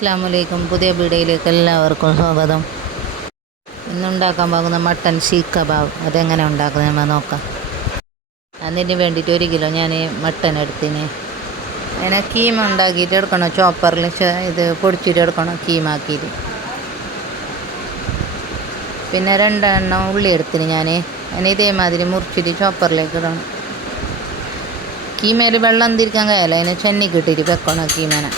അസ്സലാമു അലൈക്കും. പുതിയ വീഡിയോയിലേക്ക് എല്ലാവർക്കും സ്വാഗതം. ഇന്നുണ്ടാക്കാൻ പോകുന്ന മട്ടൻ സീഖ് കബാബ് അതെങ്ങനെ ഉണ്ടാക്കുന്നത് നമ്മൾ നോക്കാം. അതിന് വേണ്ടിയിട്ട് 1 കിലോ ഞാൻ മട്ടൻ എടുത്തിന്. അതിനെ കീമ ഉണ്ടാക്കിയിട്ട് എടുക്കണം. ചോപ്പറിൽ ഇത് പൊടിച്ചിട്ട് എടുക്കണം കീമാക്കിയിട്ട്. പിന്നെ 2 എണ്ണം ഉള്ളി എടുത്തിന് ഞാൻ. അതിന് ഇതേമാതിരി മുറിച്ചിട്ട് ചോപ്പറിലേക്ക് ഇടണം. കീമയിൽ വെള്ളം തിരിക്കാൻ കഴിയല്ല, അതിനെ ചെന്നിക്ക് ഇട്ടിട്ട് വെക്കണം കീമേനെ.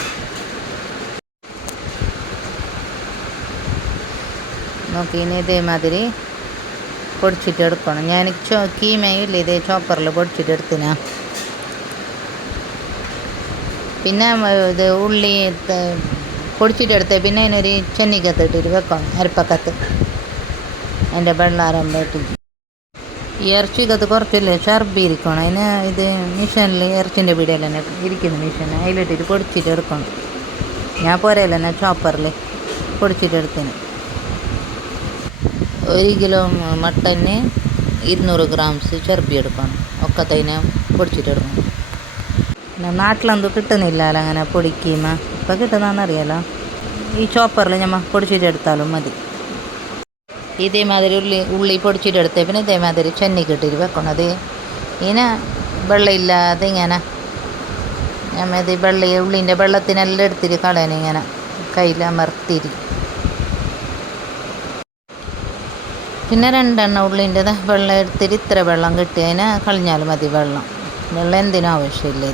നോക്കി ഇനി ഇതേമാതിരി പൊടിച്ചിട്ട് എടുക്കണം. ഞാൻ കീമയില്ല ഇതേ ചോപ്പറിൽ പൊടിച്ചിട്ട് എടുത്തിനാ. പിന്നെ ഇത് ഉള്ളി പൊടിച്ചിട്ടെടുത്ത് പിന്നെ അതിനൊരു ചെന്നിക്കത്ത് ഇട്ടിട്ട് വെക്കണം, അരപ്പക്കത്ത് അതിൻ്റെ വെള്ളാരമ്പിട്ട്. ഈ ഇറച്ചിക്കത്ത് കുറച്ചില്ലേ ചർബി ഇരിക്കണം. അതിന് ഇത് മിഷനിൽ ഇറച്ചിൻ്റെ പീടികയിൽ തന്നെ ഇരിക്കുന്നു മിഷൻ, അതിലിട്ടിട്ട് പൊടിച്ചിട്ട് എടുക്കണം. ഞാൻ പോരല്ല തന്നെ ചോപ്പറിൽ പൊടിച്ചിട്ടെടുത്തിന്. 1 കിലോ മട്ടന് 200 ഗ്രാംസ് ചെറുപ്പി എടുക്കണം. ഒക്കത്തതിനെ പൊടിച്ചിട്ടെടുക്കണം. പിന്നെ നാട്ടിലൊന്നും കിട്ടുന്നില്ലല്ലോ അങ്ങനെ പൊടിക്കീമ. ഇപ്പം കിട്ടുന്നതെന്നറിയാലോ. ഈ ചോപ്പറിൽ നമ്മൾ പൊടിച്ചിട്ടെടുത്താലും മതി. ഇതേമാതിരി ഉള്ളി പൊടിച്ചിട്ടെടുത്ത് പിന്നെ ഇതേമാതിരി ചെന്നിക്കിട്ടിട്ട് വെക്കണത്. ഇങ്ങനെ വെള്ളമില്ലാതെ ഇങ്ങനെ ഇത് ഉള്ളിൻ്റെ വെള്ളത്തിനെല്ലാം എടുത്തിട്ട് കളയാൻ ഇങ്ങനെ കയ്യിലമർത്തിരി. പിന്നെ 2 എണ്ണം ഉള്ളിൻ്റെ വെള്ളം എടുത്തിട്ട് ഇത്ര വെള്ളം കിട്ടി അതിനെ കളഞ്ഞാൽ മതി. വെള്ളം എന്തിനും ആവശ്യമില്ല.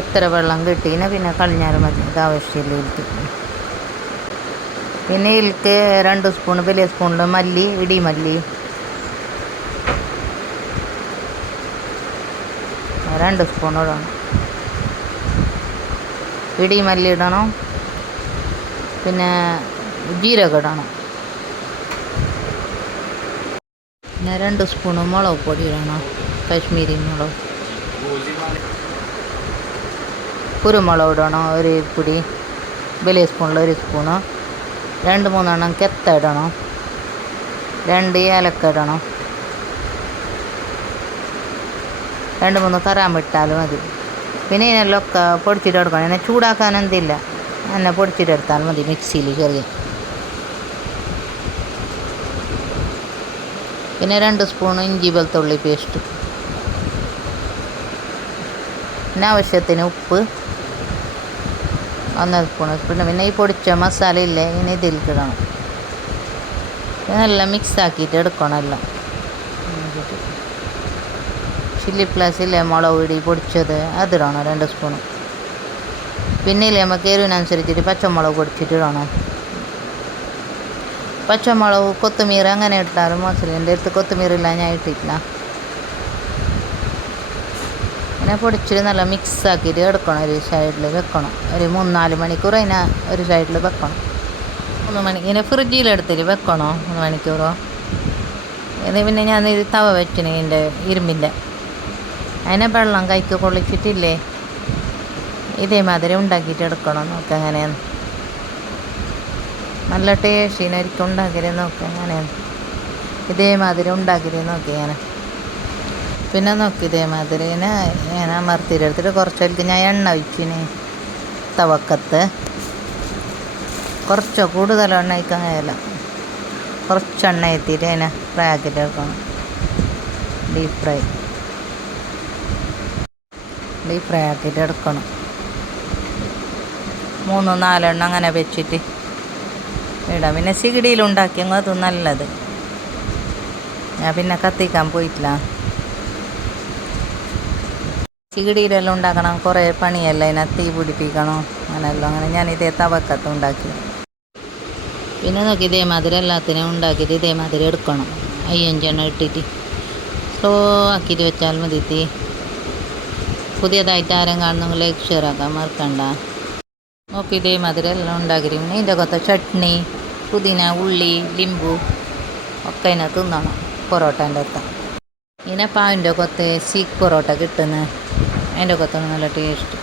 ഇത്ര വെള്ളം കിട്ടീനെ പിന്നെ കളഞ്ഞാൽ മതി, ഇത് ആവശ്യമില്ല ഇതിൽ. പിന്നെ ഇതിലേക്ക് 2 സ്പൂൺ വലിയ സ്പൂണിൽ മല്ലി, ഇടിമല്ലി 2 സ്പൂൺ ഇടണം. ഇടിമല്ലി ഇടണം. പിന്നെ ജീരകം ഇടണം. പിന്നെ 2 സ്പൂണ് മുളക് പൊടി ഇടണം, കാശ്മീരി മുളക്. കുരുമുളക് ഇടണം 1 പൊടി, വലിയ സ്പൂണിൽ 1 സ്പൂണ്. 2-3 എണ്ണം കെത്ത ഇടണം. 2 ഏലക്ക ഇടണം. 2-3 കറാമ്പ് ഇട്ടാലും മതി. പിന്നെ ഇതിനെല്ലാം ഒക്കെ പൊടിച്ചിട്ടെടുക്കണം. എന്നെ ചൂടാക്കാൻ എന്തില്ല, എന്നെ പൊടിച്ചിട്ടെടുത്താൽ മതി മിക്സിയിൽ ചെറിയ. പിന്നെ 2 സ്പൂൺ ഇഞ്ചി വെളുത്തുള്ളി പേസ്റ്റ്. പിന്നെ ആവശ്യത്തിന് ഉപ്പ് 1 സ്പൂൺ. പിന്നെ ഈ പൊടിച്ച മസാല ഇല്ലേ ഇങ്ങനെ ഇതിലേക്ക് ഇടണം. നല്ല മിക്സാക്കിയിട്ട് എടുക്കണം എല്ലാം. ചില്ലി പ്ലസ് ഇല്ലേ മുളക് പൊടി പൊടിച്ചത് അതിടണം 2 സ്പൂൺ. പിന്നെ ഇല്ലേ നമുക്ക് എരിവിനനുസരിച്ചിട്ട് പച്ചമുളക് പൊടിച്ചിട്ട് ഇടണം. പച്ചമുളക് കൊത്തുമീർ അങ്ങനെ ഇട്ടാലും മോശമില്ല. എൻ്റെ അടുത്ത് കൊത്തുമീറില്ല, ഞാൻ ഇട്ടിട്ടില്ല. അങ്ങനെ പൊടിച്ചിട്ട് നല്ല മിക്സാക്കിയിട്ട് എടുക്കണം. ഒരു സൈഡിൽ വെക്കണം. ഒരു 3-4 മണിക്കൂർ അതിനെ ഒരു സൈഡിൽ വെക്കണം. 3 മണി ഇങ്ങനെ ഫ്രിഡ്ജിലെടുത്തിട്ട് വെക്കണോ 3 മണിക്കൂറോ. ഇത് പിന്നെ ഞാൻ ഇത് തവ വെച്ചിന് ഇതിൻ്റെ ഇരുമ്പിൻ്റെ. അതിനെ വെള്ളം കൈക്ക് കൊള്ളിച്ചിട്ടില്ലേ ഇതേമാതിരി ഉണ്ടാക്കിയിട്ട് എടുക്കണം. നോക്കാം എങ്ങനെയാണ്. നല്ല ടേസ്റ്റിനായിരിക്കും ഉണ്ടാക്കിയത്. നോക്കാം എങ്ങനെയാണ് ഇതേമാതിരി ഉണ്ടാക്കിയിട്ട് നോക്കി ഞാൻ. പിന്നെ നോക്കി ഇതേമാതിരി ഞാൻ അമർത്തിയിട്ടെടുത്തിട്ട് കുറച്ചേക്ക് ഞാൻ എണ്ണ ഒഴിച്ചിന് തവക്കത്ത്. കുറച്ചോ കൂടുതൽ എണ്ണ ഒഴിക്കാൻ കഴിയില്ല. കുറച്ച് എണ്ണ എത്തിയിട്ട് അതിനെ ഫ്രൈ ആക്കിയിട്ട് എടുക്കണം. ഡീപ്പ് ഫ്രൈ ആക്കിയിട്ട് എടുക്കണം. 3-4 എണ്ണം അങ്ങനെ വെച്ചിട്ട് ഇടാം. പിന്നെ സിഗിടിയിലുണ്ടാക്കിയെങ്കിൽ അത് നല്ലത്. ഞാൻ പിന്നെ കത്തിക്കാൻ പോയിട്ടില്ല. ചികിടിയിലെല്ലാം ഉണ്ടാക്കണം, കുറേ പണിയല്ല. അതിനെ തീ പിടിപ്പിക്കണം അങ്ങനെയല്ലോ. അങ്ങനെ ഞാൻ ഇതേ തവക്കത്ത് ഉണ്ടാക്കി. പിന്നെ നോക്കി ഇതേമാതിരി എല്ലാത്തിനും ഉണ്ടാക്കിയിട്ട് ഇതേമാതിരി എടുക്കണം. 5 എണ്ണം ഇട്ടിട്ട് സ്ലോ ആക്കിയിട്ട് വെച്ചാൽ മതി. തീ പുതിയതായിട്ട് ആരും കാണുന്നെങ്കിൽ ലൈക്ക് ഷെയർ ആക്കാൻ മറക്കണ്ട. നോക്കി ഇതേമാതിരി എല്ലാം ഉണ്ടാക്കിയിട്ട് പിന്നെ ഇതിൻ്റെ കൊത്ത ചട്നി, പുതിന, ഉള്ളി, ലിമ്പു ഒക്കെ അതിനെ തിന്നണം. പൊറോട്ടേൻ്റെ ഒത്ത ഇങ്ങനെ പാവിൻ്റെ കൊത്ത് സീഖ് പൊറോട്ട കിട്ടുന്നത് അതിൻ്റെ കൊത്താണ് നല്ല ടേസ്റ്റ്.